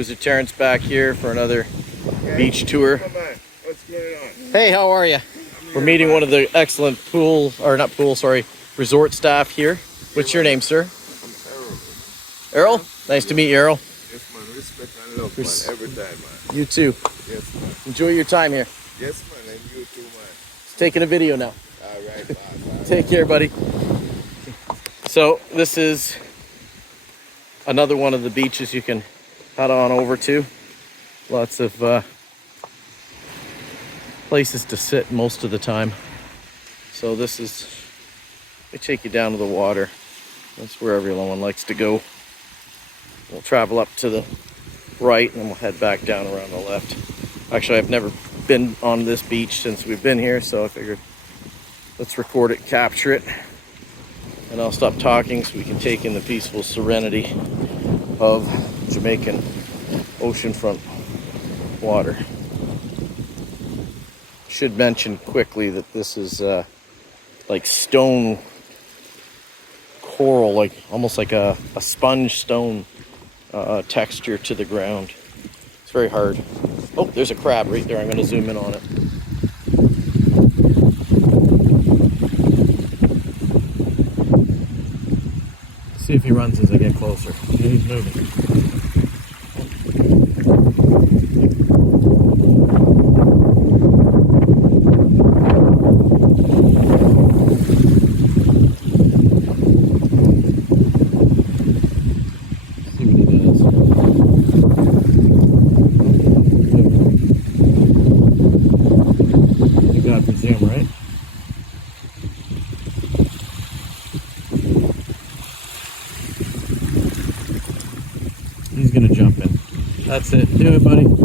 Wizard Terrence back here for another beach tour. Come on. What's going on? Hey, how are you? We're meeting one of the excellent resort staff here. What's your name, sir? I'm Errol. Errol? Nice to meet you, Errol. Yes, man. Respect and love, man. Every time, man. You too. Yes, man. Enjoy your time here. Yes, man. And you too, man. Just taking a video now. All right, man. Take care, buddy. So this is another one of the beaches you can head on over to. Lots of places to sit most of the time. So this is, they take you down to the water. That's where everyone likes to go. We'll travel up to the right and then we'll head back down around the left. Actually, I've never been on this beach since we've been here, so I figured let's record it, capture it, and I'll stop talking so we can take in the peaceful serenity of Jamaican oceanfront water. Should mention quickly that this is like stone coral, like almost like a sponge stone texture to the ground. It's very hard. Oh, there's a crab right there. I'm going to zoom in on it. See if he runs as I get closer. He's moving. Right? He's gonna jump in. That's it. Do it, buddy.